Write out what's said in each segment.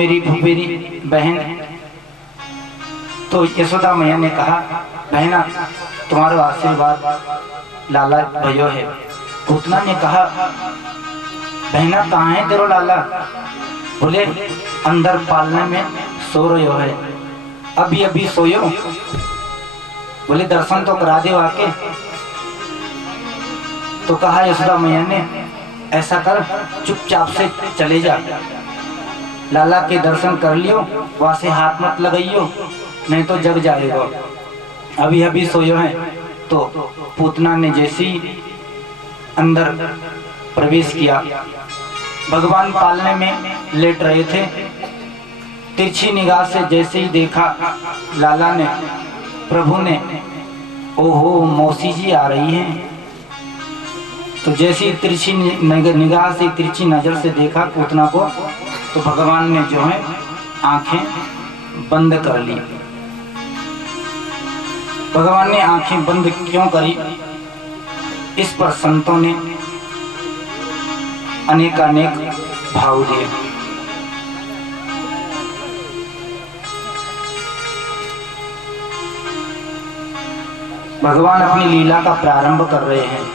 मेरी फुफेरी बहन। तो यशोदा मैया ने कहा, बहना तुम्हारा आशीर्वाद लाला भयो है। पूतना ने कहा, बहना कहाँ है तेरो लाला? बोले अंदर पालने में सो रहे है, अभी अभी सोयो। बोले दर्शन तो करा दे आके। तो कहा यशोदा मैया ने, ऐसा कर चुपचाप से चले जा, लाला के दर्शन कर लियो, वहां से हाथ मत लगाइयो नहीं तो जग जाएगा, अभी अभी सोयो है। तो पूतना ने जैसे ही अंदर प्रवेश किया, भगवान पालने में लेट रहे थे। तिरछी निगाह से जैसे ही देखा लाला ने, प्रभु ने, ओहो मौसी जी आ रही हैं। तो जैसी तिरछी निगाह से, तिरछी नजर से देखा पूतना को, तो भगवान ने जो है आंखें बंद कर ली। भगवान ने आंखें बंद क्यों करी? इस पर संतों ने अनेकानेक भाव दिए। भगवान अपनी लीला का प्रारंभ कर रहे हैं।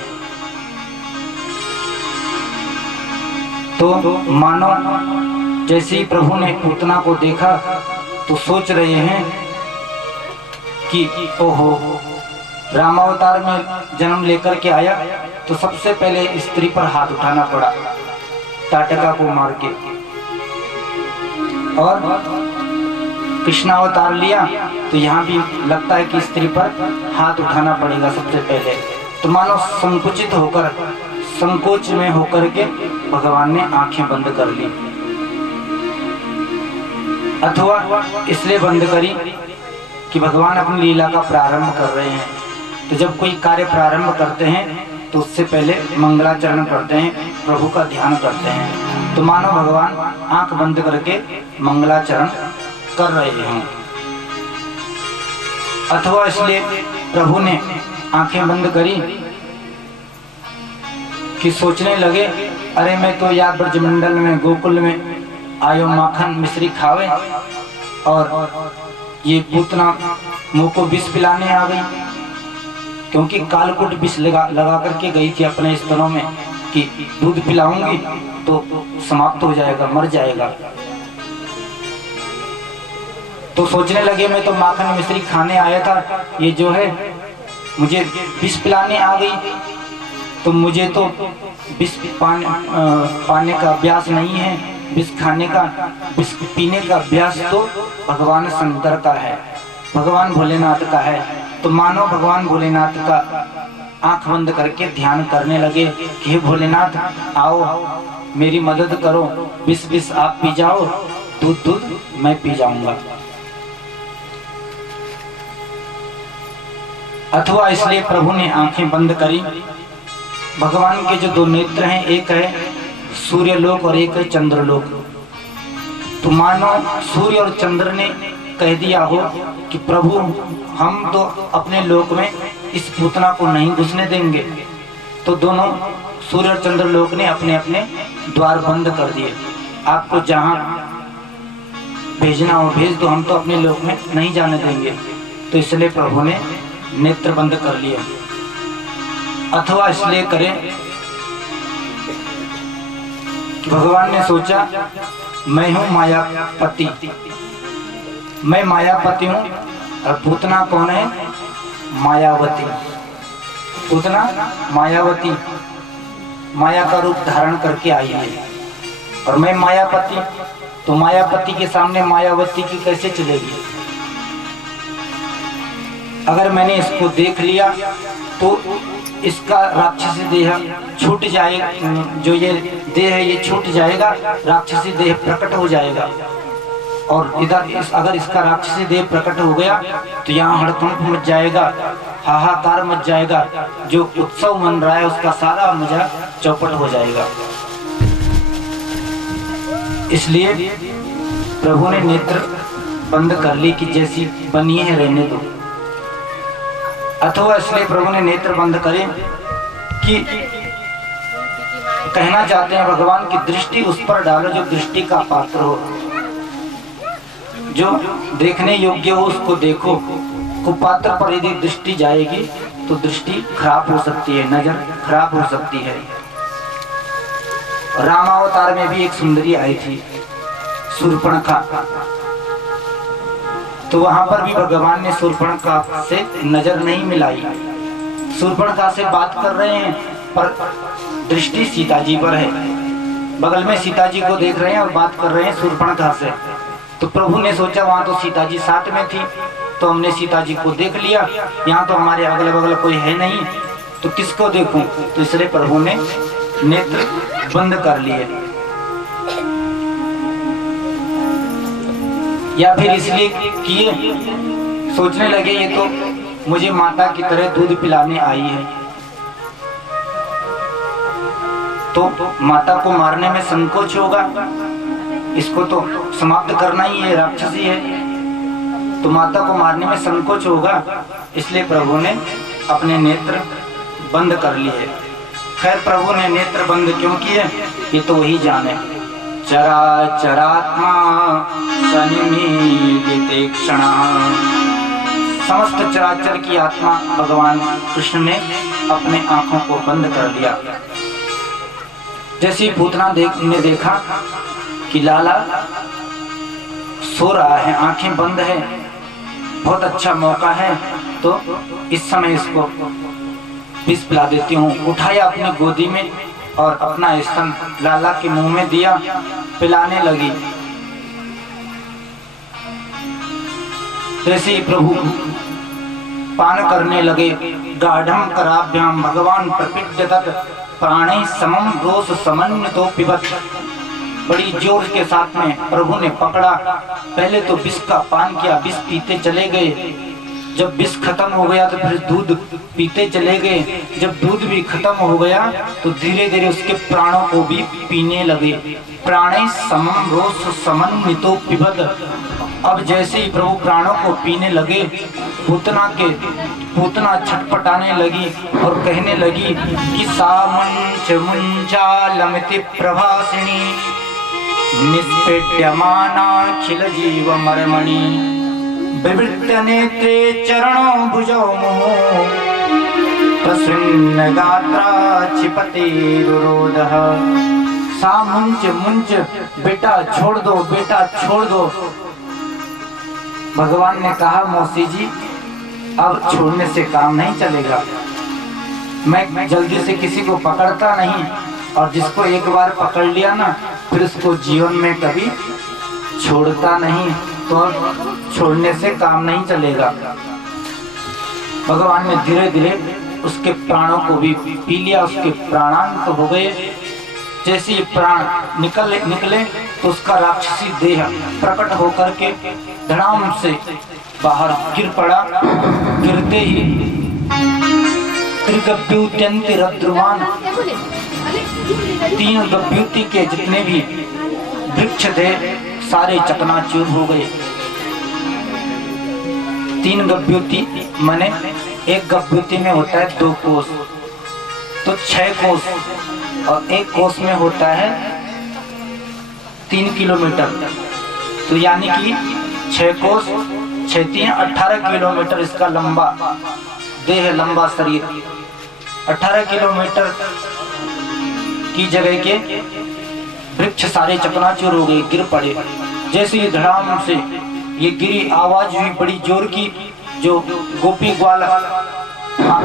तो मानो जैसे ही प्रभु ने पूतना को देखा तो सोच रहे हैं कि ओहो, रामावतार में जन्म लेकर के आया तो सबसे पहले स्त्री पर हाथ उठाना पड़ा ताटका को मार के, और कृष्णावतार लिया तो यहाँ भी लगता है कि स्त्री पर हाथ उठाना पड़ेगा सबसे पहले। तो मानो संकुचित होकर, संकोच में होकर के भगवान ने आंखें बंद कर ली, अथवा इसलिए बंद करी कि भगवान अपनी लीला का प्रारंभ कर रहे हैं। तो जब कोई कार्य प्रारंभ करते हैं तो उससे पहले मंगलाचरण करते हैं, प्रभु का ध्यान करते हैं। तो मानो भगवान आंख बंद करके मंगलाचरण कर रहे हैं, अथवा इसलिए प्रभु ने आंखें बंद करी कि सोचने लगे, अरे मैं तो यार ब्रजमंडल में गोकुल में आयो माखन मिश्री खावे, और ये पूतना मुंह को विष पिलाने आ गई, क्योंकि कालकुट विष लगा करके गई थी अपने स्तनों में कि दूध पिलाऊंगी तो समाप्त हो जाएगा, मर जाएगा। तो सोचने लगे मैं तो माखन मिश्री खाने आया था, ये जो है मुझे विष पिलाने आ गई, तो मुझे तो विष पाने का अभ्यास नहीं है, विष खाने का, विष पीने का अभ्यास तो भगवान शंकर का है, भगवान भोलेनाथ का है। तो मानो भगवान भोलेनाथ का आंख बंद करके ध्यान करने लगे कि हे भोलेनाथ आओ मेरी मदद करो, विष विष आप पी जाओ, दूध दूध मैं पी जाऊंगा। अथवा इसलिए प्रभु ने आंखें बंद करी। भगवान के जो दो नेत्र हैं, एक है सूर्यलोक और एक है चंद्रलोक। तो मानो सूर्य और चंद्र ने कह दिया हो कि प्रभु हम तो अपने लोक में इस पूतना को नहीं घुसने देंगे। तो दोनों सूर्य और चंद्रलोक ने अपने अपने द्वार बंद कर दिए, आपको जहां भेजना हो भेज दो, हम तो अपने लोक में नहीं जाने देंगे। तो इसलिए प्रभु ने नेत्र बंद कर लिया। अथवा इसलिए करें कि भगवान ने सोचा मैं हूं मायापति, मैं मायापति हूं, और पूतना कौन है? मायावती। पूतना मायावती, माया का रूप धारण करके आई है, और मैं मायापति, तो मायापति के सामने मायावती की कैसे चलेगी? अगर मैंने इसको देख लिया तो इसका राक्षसी देह छूट जाएगा, जो ये देह है ये छूट जाएगा, राक्षसी देह प्रकट हो जाएगा। और इधर अगर इसका राक्षसी देह प्रकट हो गया तो यहाँ हड़कंप मच जाएगा, हाहाकार मच जाएगा, जो उत्सव मन रहा है उसका सारा मजा चौपट हो जाएगा। इसलिए प्रभु ने नेत्र बंद कर ली कि जैसी बनी है रहने दो। अथवा इसलिए प्रभु ने नेत्र बंद करे कि कहना चाहते हैं भगवान की दृष्टि उस पर डालो जो दृष्टि का पात्र हो। जो देखने योग्य हो उसको देखो। कुपात्र पर यदि दृष्टि जाएगी तो दृष्टि खराब हो सकती है, नजर खराब हो सकती है। रामावतार में भी एक सुंदरी आई थी, शूर्पणखा, तो वहां पर भी भगवान ने शूर्पणखा से नजर नहीं मिलाई। शूर्पणखा से बात कर रहे हैं पर दृष्टि सीता जी पर है, बगल में सीता जी को देख रहे हैं और बात कर रहे हैं शूर्पणखा से। तो प्रभु ने सोचा वहां तो सीता जी साथ में थी, तो हमने सीता जी को देख लिया, यहाँ तो हमारे अगल बगल कोई है नहीं, तो किसको देखूं? तो इसलिए प्रभु ने नेत्र बंद कर लिए, या फिर इसलिए किए सोचने लगे ये तो मुझे माता की तरह दूध पिलाने आई है, तो माता को मारने में संकोच होगा, इसको तो समाप्त करना ही है, राक्षसी है, तो माता को मारने में संकोच होगा, इसलिए प्रभु ने अपने नेत्र बंद कर लिए। खैर प्रभु ने नेत्र बंद क्यों किए ये तो वही जाने। चराचरात्मा सनिमीलिते क्षणः, समस्त चराचर की आत्मा भगवान कृष्ण ने अपने आंखों को बंद कर लिया। जैसे पूतना ने देखा कि लाला सो रहा है, आंखें बंद है, बहुत अच्छा मौका है, तो इस समय इसको विष पिला देती हूँ। उठाया अपनी गोदी में और अपना स्तन लाला के मुंह में दिया, पिलाने लगी। जैसे ही प्रभु पान करने लगे, गाढ़ं कराभ्याम भगवान प्रपिड्यत प्राणे समम रोष समन्वितो पिबत, बड़ी जोर के साथ में प्रभु ने पकड़ा। पहले तो विष का पान किया, विष पीते चले गए, जब विष खत्म हो गया तो फिर दूध पीते चले गए, जब दूध भी खत्म हो गया तो धीरे धीरे उसके प्राणों को भी पीने लगे। प्राणे समम रोष समन्वितो पिबत, अब जैसे ही प्रभु प्राणों को पीने लगे, पूतना छटपटाने लगी और कहने लगी कि सा मंच मुंचालमिति प्रभासिनी निष्पेट्यमानाखिल जीव मर्मणि, विवृत्य नेत्रे चरणों भुजौ मुहुः प्रसन्न गात्रा क्षिपते रुरोधः। सा मुंच मुंच, बेटा छोड़ दो, बेटा छोड़ दो। भगवान ने कहा मौसी जी अब छोड़ने से काम नहीं चलेगा, मैं जल्दी से किसी को पकड़ता नहीं, और जिसको एक बार पकड़ लिया ना फिर उसको जीवन में कभी छोड़ता नहीं, तो छोड़ने से काम नहीं चलेगा। भगवान ने धीरे धीरे उसके प्राणों को भी पी लिया, उसके प्राणांत हो गए। जैसे ही प्राण निकले तो उसका राक्षसी देह प्रकट होकर के धड़ाम से बाहर गिर पड़ा। गिरते ही त्रिगभ्युत्यंति रद्रुमान, तीन गभ्युति के जितने भी वृक्ष थे सारे चकनाचूर हो गए। तीन गभ्युति माने एक गभ्युति में होता है 2 कोस, तो 6 कोस, और एक कोस में होता है 3 किलोमीटर, तो यानी कि 6 कोस 6 3 18 किलोमीटर इसका लंबा देह, लंबा शरीर। 18 किलोमीटर की जगह के वृक्ष सारे चकनाचूर हो गए, गिर पड़े। जैसे ही धड़ाम से ये गिरी, आवाज हुई बड़ी जोर की। जो गोपी ग्वाल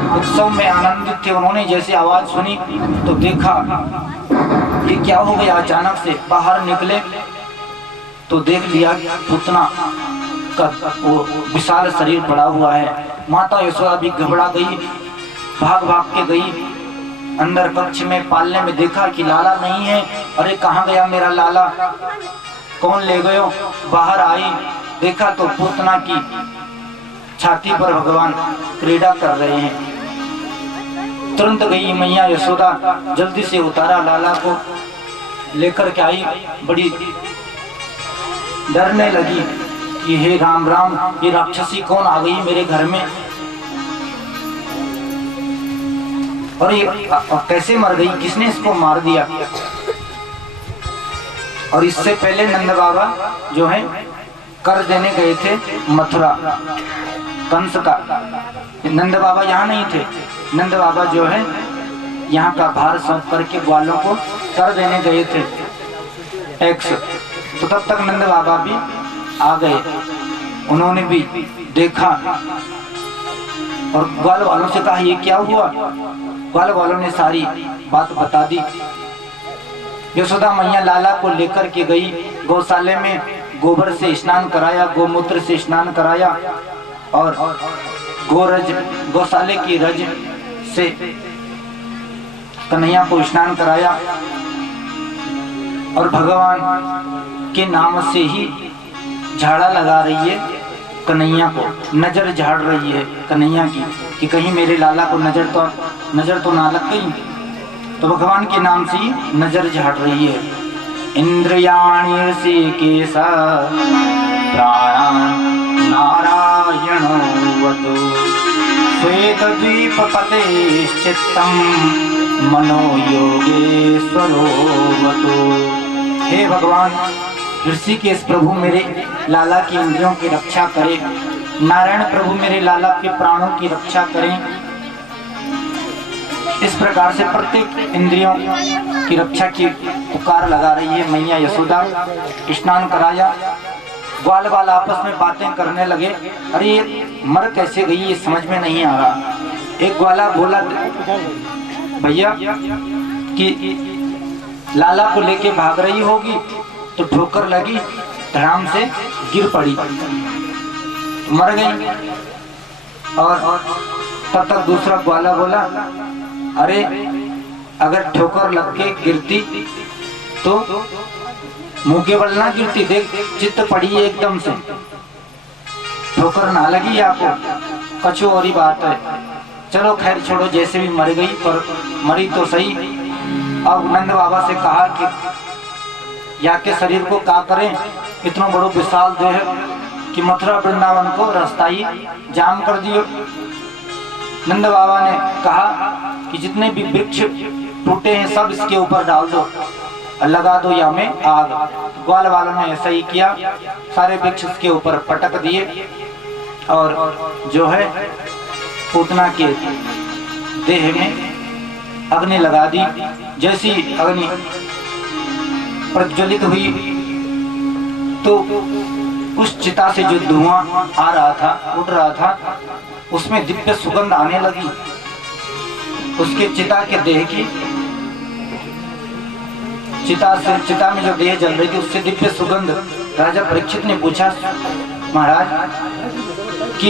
उत्सव में आनंदित थे, उन्होंने जैसे आवाज सुनी तो देखा ये क्या हो गया। अचानक से बाहर निकले तो देख लिया पूतना का वो विशाल शरीर पड़ा हुआ है। माता यशोदा भी घबरा गई, भाग भाग के गई अंदर कक्ष में, पालने में देखा कि लाला नहीं है। अरे कहाँ गया मेरा लाला, कौन ले गयो? बाहर आई, देखा तो पूतना की छाती पर भगवान क्रीड़ा कर रहे हैं। तुरंत गई मैया यशोदा, जल्दी से उतारा लाला को, लेकर के आई। बड़ी डरने लगी कि हे राम राम, ये राक्षसी कौन आ गई मेरे घर में, और ये कैसे मर गई, किसने इसको मार दिया। और इससे पहले नंद बाबा जो है कर देने गए थे मथुरा कंस का। नंद बाबा यहाँ नहीं थे, नंद बाबा जो है यहाँ का भार सौंप करके ग्वालों को कर देने गए थे टैक्स। तो तब तक नंद बाबा भी आ गए, उन्होंने भी देखा और ग्वाल वालों से कहा ये क्या हुआ। ग्वाल वालों ने सारी बात बता दी। यशोदा मैया लाला को लेकर के गई गौशाले में, गोबर से स्नान कराया, गोमूत्र से स्नान कराया और गोरज गौशाले की रज से कन्हैया को स्नान कराया और भगवान के नाम से ही झाड़ा लगा रही है कन्हैया को, नजर झाड़ रही है कन्हैया की कि कहीं मेरे लाला को नजर तो ना लग गई। तो भगवान के नाम से ही नजर झाड़ रही है। इंद्रियाणि ऋषिकेशा प्राणान् नारायणो वतु श्वेतद्वीपपते चित्तं मनो योगेश्वरो वतु। हे भगवान ऋषिकेश प्रभु मेरे लाला की इंद्रियों की रक्षा करें, नारायण प्रभु मेरे लाला के प्राणों की रक्षा करें। इस प्रकार से प्रत्येक इंद्रियों की रक्षा की पुकार लगा रही है मैया यशोदा। स्नान कराया, ग्वाल वाल आपस में बातें करने लगे, अरे ये मर कैसे गई ये समझ में नहीं आ रहा। एक ग्वाला बोला भैया कि लाला को लेके भाग रही होगी तो ठोकर लगी, धड़ाम से गिर पड़ी, मर गई। और तब तक दूसरा ग्वाला बोला अरे अगर ठोकर लग के गिरती तो मुंह के बल ना गिरती, देख चित्त पड़ी है एकदम से, ठोकर ना लगी आपको, कछु और ही बात है। चलो खैर छोड़ो, जैसे भी मर गई पर मरी तो सही। अब नंद बाबा से कहा कि या के शरीर को क्या करें, इतना बड़ो विशाल देह कि मथुरा वृंदावन को रास्ता ही जाम कर दियो। नंद बाबा ने कहा कि जितने भी वृक्ष टूटे हैं सब इसके ऊपर डाल दो और लगा दो या में आग। ग्वाल वालों ने ऐसा ही किया, सारे वृक्ष इसके ऊपर पटक दिए और जो है पूतना के देह में अग्नि लगा दी। जैसी अग्नि प्रज्वलित हुई तो उस चिता से जो धुआं आ रहा था, उठ रहा था, उसमें दिव्य सुगंध आने लगी। उसके चिता के देह की, चिता में जो देह जल रही थी उससे दिव्य सुगंध। राजा परीक्षित ने पूछा महाराज कि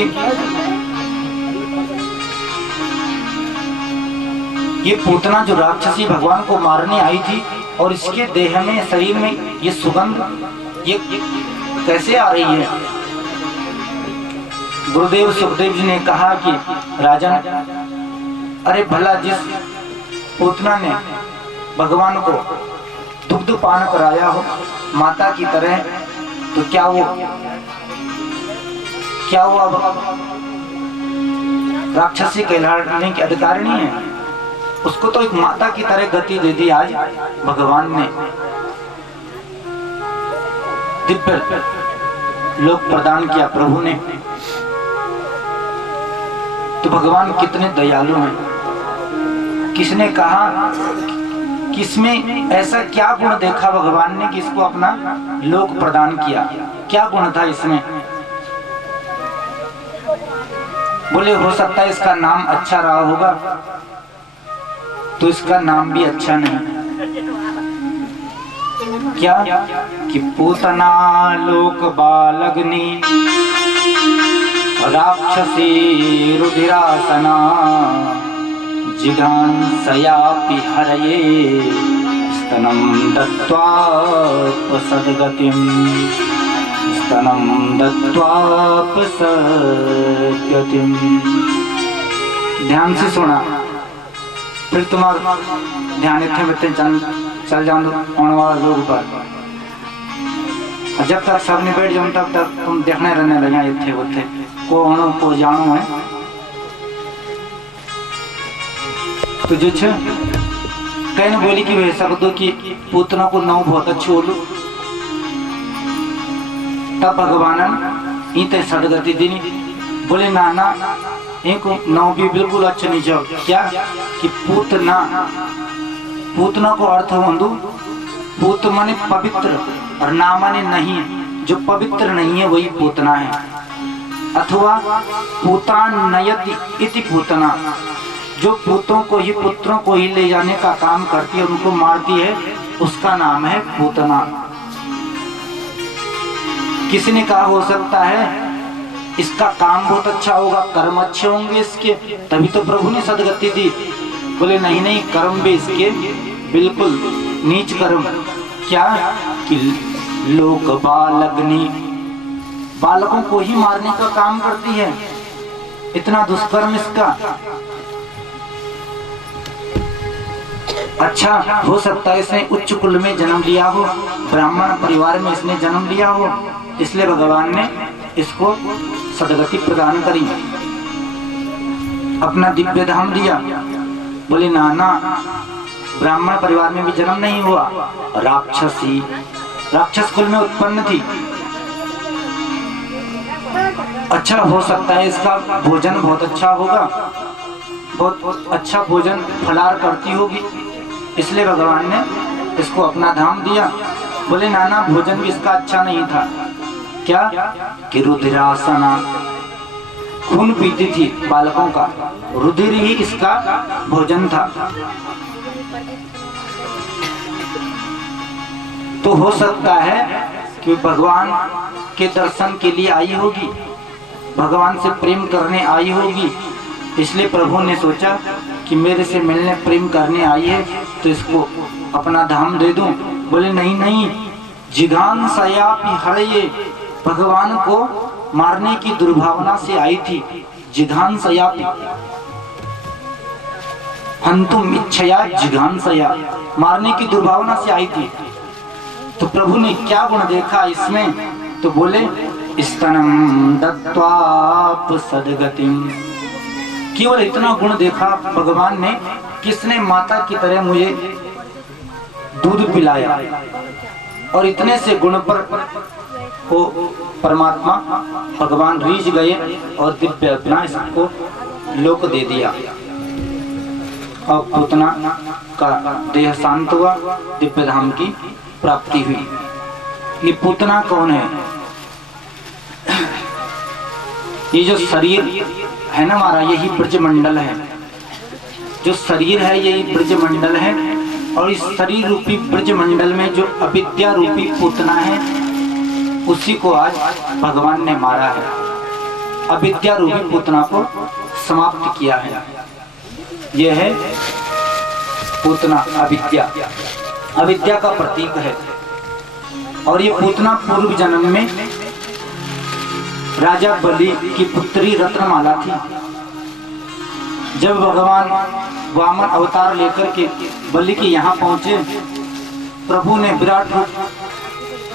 ये पूतना जो राक्षसी भगवान को मारने आई थी और इसके देह में, शरीर में ये सुगंध ये कैसे आ रही है। गुरुदेव सुखदेव जी ने कहा कि राजन, अरे भला जिस पूतना ने भगवान को दुग्ध पान कराया हो माता की तरह, तो क्या वो अब राक्षसी कहलाने की अधिकारिणी है? उसको तो एक माता की तरह गति दे दी आज भगवान ने, दिव्य लोक प्रदान किया प्रभु ने। तो भगवान कितने दयालु हैं। किसने कहा, किसमें ऐसा क्या गुण देखा भगवान ने कि इसको अपना लोक प्रदान किया? क्या गुण था इसमें? बोले हो सकता है इसका नाम अच्छा रहा होगा, तो इसका नाम भी अच्छा नहीं। क्या कि पूतना लोक बालग्नि राक्षसी रुधिरासना जिघांसयापि हरये स्तनं दत्त्वापसद्गतिम् स्तनं दत्त्वापसद्गतिम्। ध्यान से सुना, फिर तुम्हारा ध्यान इतने बच्चे चल जाओ आने वाला लोग पर। जब तक सब निबट जाऊं तब तक तुम देखने रहने लगे इतने उथे को अणु को जानो है। तो जो कहने बोली कि वह शब्दों की पूतना को नौ बहुत अच्छी बोलू, तब भगवान इते सदगति दिनी। बोले नाना एक नाव भी बिल्कुल अच्छा नहीं जाओ क्या कि पूतना, पूतना को अर्थ बंधु पूत माने पवित्र और ना माने नहीं, जो पवित्र नहीं है वही पूतना है। अथवा पूतान नयति इति पूतना, जो पूतों को ही पुत्रों को ही ले जाने का काम करती है, उनको मारती है, उसका नाम है पूतना। किसी ने कहा हो सकता है इसका काम बहुत अच्छा होगा, कर्म अच्छे होंगे इसके, तभी तो प्रभु ने सदगति दी। बोले नहीं नहीं, कर्म भी इसके बिल्कुल नीच कर्म। क्या कि लोक बालग्नि, बालकों को ही मारने का काम करती है, इतना दुष्कर्म इसका। अच्छा हो सकता है इसने उच्च कुल में जन्म लिया हो, ब्राह्मण परिवार में इसने जन्म लिया हो, इसलिए भगवान ने इसको सदगति प्रदान करी, अपना दिव्य धाम दिया। बोले नाना ब्राह्मण परिवार में भी जन्म नहीं हुआ, राक्षसी राक्षस कुल में उत्पन्न थी। अच्छा हो सकता है इसका भोजन बहुत अच्छा होगा, बहुत अच्छा भोजन फलार करती होगी, इसलिए भगवान ने इसको अपना धाम दिया। बोले नाना भोजन भी इसका अच्छा नहीं था। क्या कि रुधिरासना, खून पीती थी बालकों का, रुधिर ही इसका भोजन था। तो हो सकता है कि भगवान के दर्शन के लिए आई होगी, भगवान से प्रेम करने आई होगी, इसलिए प्रभु ने सोचा कि मेरे से मिलने प्रेम करने आई है तो इसको अपना धाम दे दूं। बोले नहीं नहीं, जिघांसयापि हरये, भगवान को मारने की दुर्भावना से आई थी। जिघांसयापि, हंतुम इच्छया जिघांसया, मारने की दुर्भावना से आई थी। तो प्रभु ने क्या गुण देखा इसमें, तो बोले स्तनम दत्त्वा सदगतिम, केवल इतना गुण देखा भगवान ने, किसने माता की तरह मुझे दूध पिलाया, और इतने से गुण पर को परमात्मा भगवान रीझ गए और दिव्य अपना इसको लोक दे दिया। और पूतना का देह शांत हुआ, दिव्य धाम की प्राप्ति हुई। ये पूतना कौन है? ये जो शरीर है ना हमारा, यही ब्रजमंडल है। जो शरीर है यही ब्रजमंडल है, और इस शरीर रूपी ब्रजमंडल में जो अविद्या रूपी पूतना है उसी को आज भगवान ने मारा है। अविद्या रूपी पूतना को समाप्त किया है। यह है पूतना, अविद्या, अविद्या का प्रतीक है। और ये पूतना पूर्व जन्म में राजा बलि की पुत्री रत्नमाला थी। जब भगवान वामन अवतार लेकर के बलि के यहाँ पहुंचे, प्रभु ने विराट रूप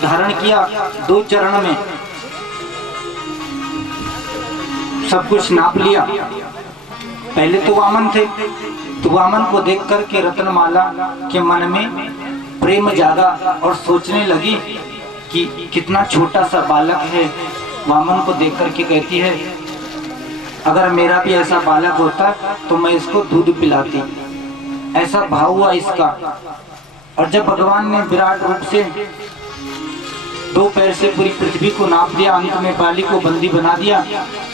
धारण किया, 2 चरण में सब कुछ नाप लिया। पहले तो वामन थे, तो वामन को देख करके रत्नमाला के मन में प्रेम जागा और सोचने लगी कि कितना छोटा सा बालक है। वामन को देख करके कहती है अगर मेरा भी ऐसा बालक होता तो मैं इसको दूध पिलाती। ऐसा भाव हुआ इसका। और जब भगवान ने विराट रूप से 2 पैर से पूरी पृथ्वी को नाप दिया, अंत में बाली को बंदी बना दिया,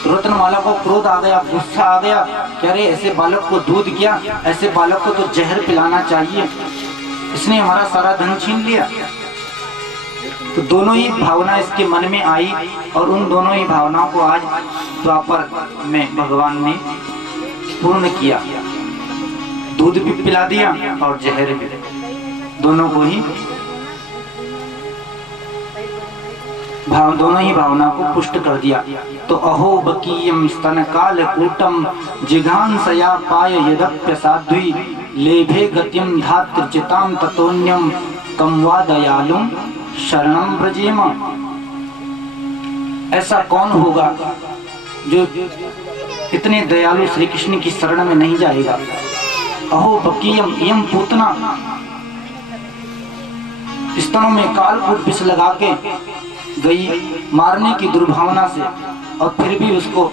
तो रत्नमाला को क्रोध आ गया, गुस्सा आ गया कि अरे ऐसे बालक को दूध किया, ऐसे बालक को तो जहर पिलाना चाहिए, इसने हमारा सारा धन छीन लिया। तो दोनों ही भावना इसके मन में आई, और उन दोनों ही भावनाओं को आज द्वापर में भगवान ने पूर्ण किया। दूध भी पिला दिया और जहर भी, दोनों को ही दोनों ही भावना को पुष्ट कर दिया। तो अहो बकीयम स्तन काल कूटम जिघांसया पाय यदप्य साध्वी लेभे गतिम धातृचिताम ततोन्यम कम वा दयालुम शरणम ब्रजेम। ऐसा कौन होगा जो इतने दयालु श्री कृष्ण की शरण में नहीं जाएगा। अहो बकीयम, यम पूतना स्तनों में कालकूट विष लगा के गई मारने की दुर्भावना से, और फिर भी उसको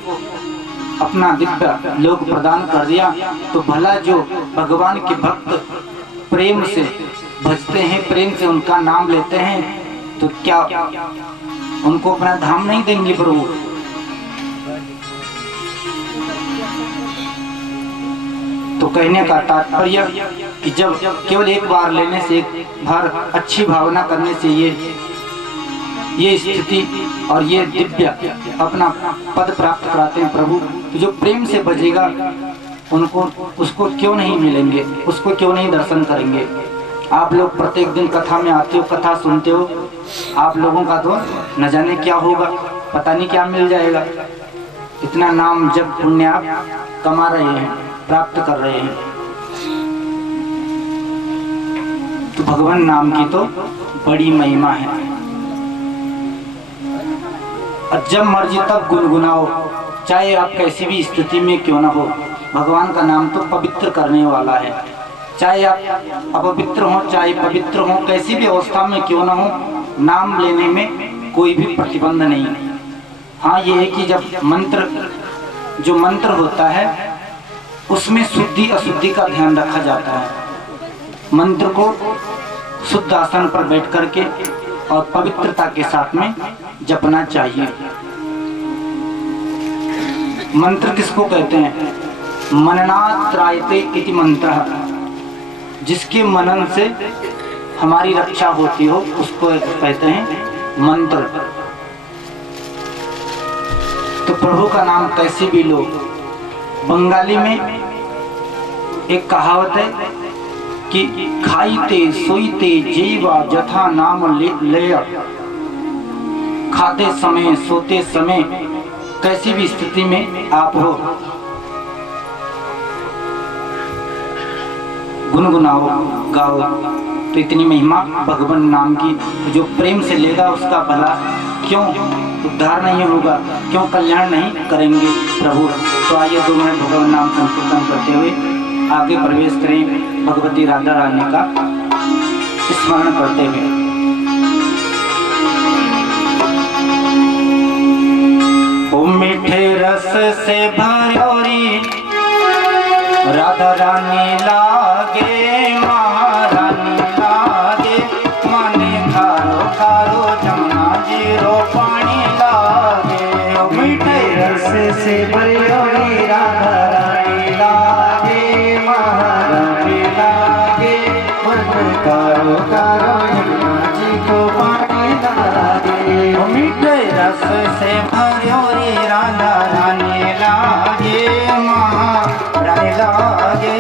अपना दिव्य लोक प्रदान कर दिया। तो भला जो भगवान के भक्त प्रेम से भजते हैं, प्रेम से उनका नाम लेते हैं, तो क्या उनको अपना धाम नहीं देंगे प्रभु? तो कहने का तात्पर्य कि जब केवल एक बार लेने से, एक बार अच्छी भावना करने से ये स्थिति और ये दिव्य अपना पद प्राप्त कराते हैं प्रभु। तो जो प्रेम से बजेगा उनको, उसको क्यों नहीं मिलेंगे, उसको क्यों नहीं दर्शन करेंगे? आप लोग प्रत्येक दिन कथा में आते हो, कथा सुनते हो, आप लोगों का तो न जाने क्या होगा, पता नहीं क्या मिल जाएगा। इतना नाम जब पुण्य आप कमा रहे हैं, प्राप्त कर रहे हैं, तो भगवान नाम की तो बड़ी महिमा है। और जब मर्जी तब गुनगुनाओ, चाहे आप कैसी भी स्थिति में क्यों ना हो। भगवान का नाम तो पवित्र करने वाला है। चाहे आप अपवित्र हो चाहे पवित्र हो, कैसी भी अवस्था में क्यों ना हो, नाम लेने में कोई भी प्रतिबंध नहीं। हाँ, ये है कि जब जो मंत्र होता है उसमें शुद्धि अशुद्धि का ध्यान रखा जाता है। मंत्र को शुद्ध आसन पर बैठ करके और पवित्रता के साथ में जपना चाहिए। मंत्र किसको कहते हैं? मननात् त्रायते इति मंत्रः। जिसके मनन से हमारी रक्षा होती हो उसको कहते हैं मंत्र। तो प्रभु का नाम कैसे भी लो। बंगाली में एक कहावत है कि खाईते सोईते जीवा जथा नाम लेय। खाते समय सोते समय कैसी भी स्थिति में आप हो, गुनगुनाओ, गाओ। तो इतनी महिमा भगवान नाम की। जो प्रेम से लेगा उसका भला क्यों उद्धार नहीं होगा, क्यों कल्याण नहीं करेंगे प्रभु। तो आइए 2 मिनट भगवान नाम संकीर्तन करते हुए आगे प्रवेश करें, भगवती राधा रानी का स्मरण करते हुए। ओ मीठे रस से भरोरी राधा रानी लागे, महारानी लागे, माने खारो खारो जमुना जीरो पानी लागे। ओ मीठे रस से भरोरी राधा रानी लागे, महारानी लागे, मन खारो खारो जमुना जी को पानी लागे। ओ मीठे रस से भरोरी राधा रानी लागे, महारानी लागे,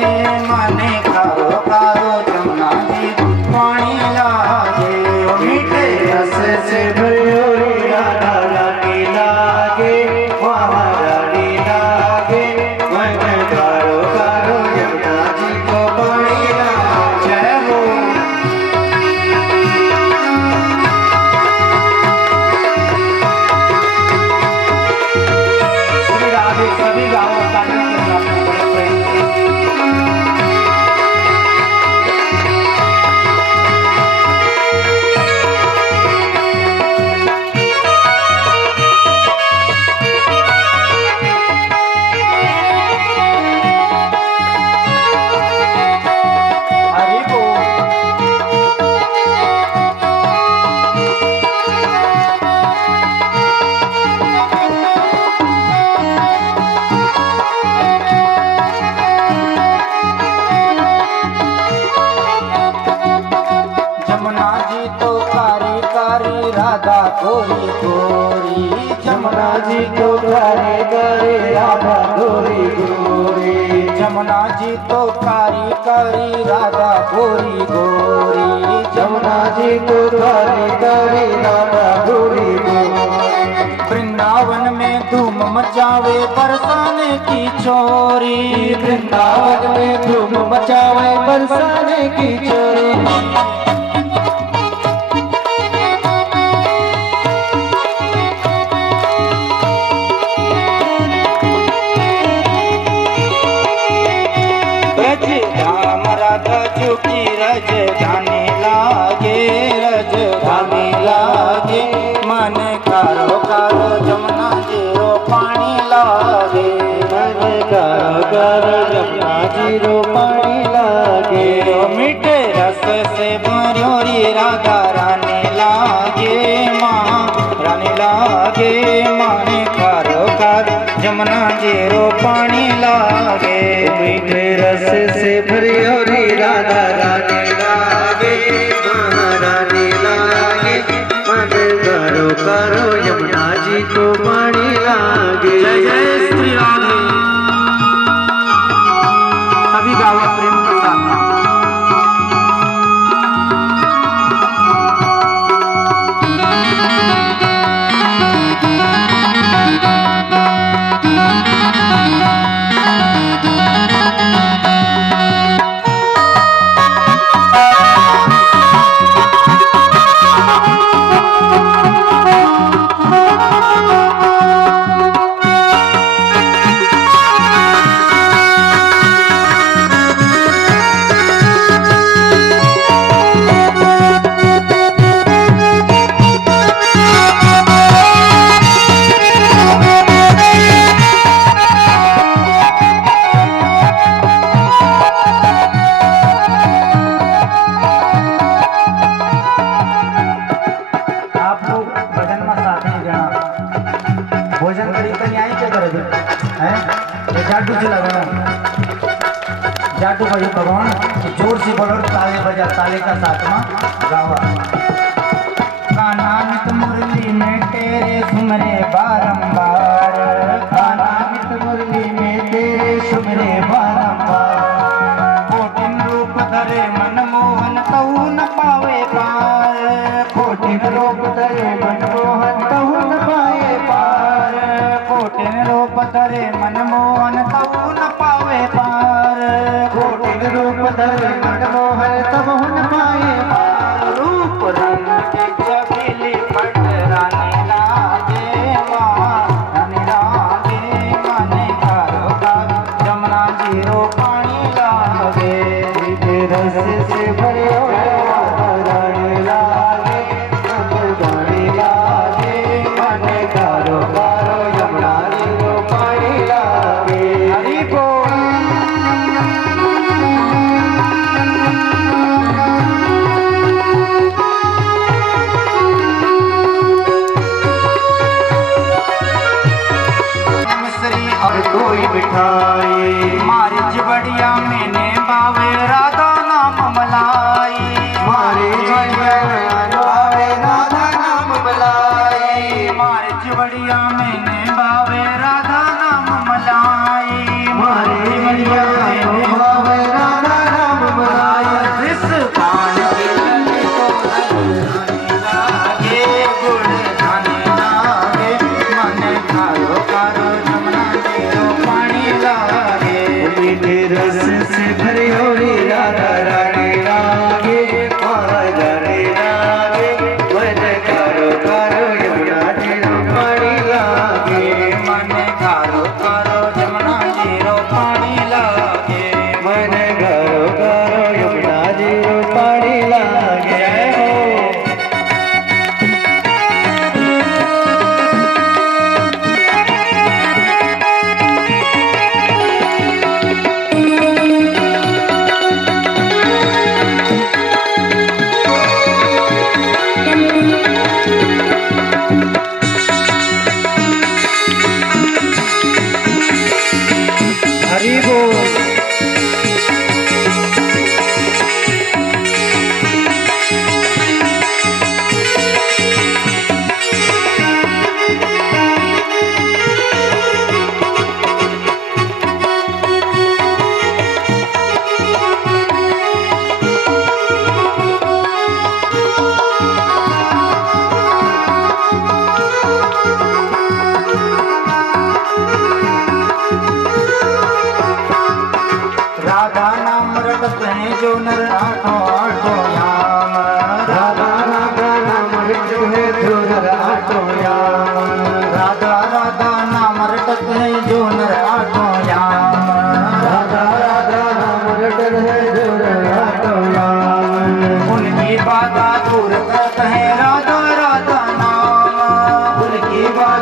माने खारो खारो जमुना जी पानी लागे। ओ मीठे रस से भरोरी राधा रानी लागे, महारानी लागे, माने खारो खारो जमुना जी को पानी लागे। जय हो। श्री राधे सभी गाँव राधा गोरी गोरी, जमुना जी तो कारी कारी राधा गोरी गोरी, जमुना जी तो कारी कारी राधा गोरी गोरी, जमुना जी तो कारी कारी राधा गोरी गोरी। वृंदावन में धूम मचावे बरसाने की चोरी, वृंदावन में धूम मचावे बरसाने की चोरी। की रज धानी लागे, रज धानी लागे, मन करो जमुना जी रो पानी लागे। मन करो जमुना जी रो पानी लागे। मीठे रस से भर्यो री राधा रानी लागे माँ रानी लागे माने खारो खार जमुना जी रो पानी लागे। मीठे रस से भर्यो री राधा रानी लागे महारानी लागे। मन करो यमुना जी को पानी लागे। जय जय श्री राधे। सभी गावा प्रेम के साथ में। भोजन करी तो न्याय क्या करोगे हैं? ये जाटू से लगाओ जाटू भाई भगवान जोर से बोलो ताले बजा ताले का सातवां गावा। कान्हा नित मुरली में तेरे सुमरे बारंबार। कान्हा नित मुरली में तेरे सुमरे बारंबार। कोटिन रूप धरे मनमोहन तहु न पावे पार। कोटिन रूप धरे मनमोहन तहु न पावे पार। कोटिन रूप धरे मनमोहन तहु न पावे पार। कोटिन रूप धरे मनमोहन तहु न पावे पार। रूप रंग के छबीली पट रानी लागे माँ रानी लागे माने खारो खार जमुना जी रो पानी लागे। मीठे रस से भर्यो राधा रानी लागे। रानी लागे मन करो यमुना जी रो पानी लागे। हरि बोल। मिश्री और कोई मिठाई मारी जबड़िया मैंने बावे राधा नाम मलाई। मारे बावे राधा नाम मलाई। मारे जबड़िया मैंने बावे राधा नाम मलाई। मारे बढ़िया बावे राधा नाम मलाई। इस कान के गले को धनी लागे गुड़ धनी लागे मन खारो खारो जमुना जी रो पानी लागे। मीठे रस से भर्यो रे राधा रानी लागे। रानी लागे मन करो यमुना जी रो पानी लागे। मन खारो खारो जमुना जी रो पानी लागे। मन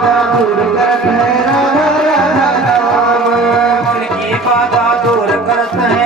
बाधा दूर करत है राधा राधा नाम। मन की बाधा दूर करत है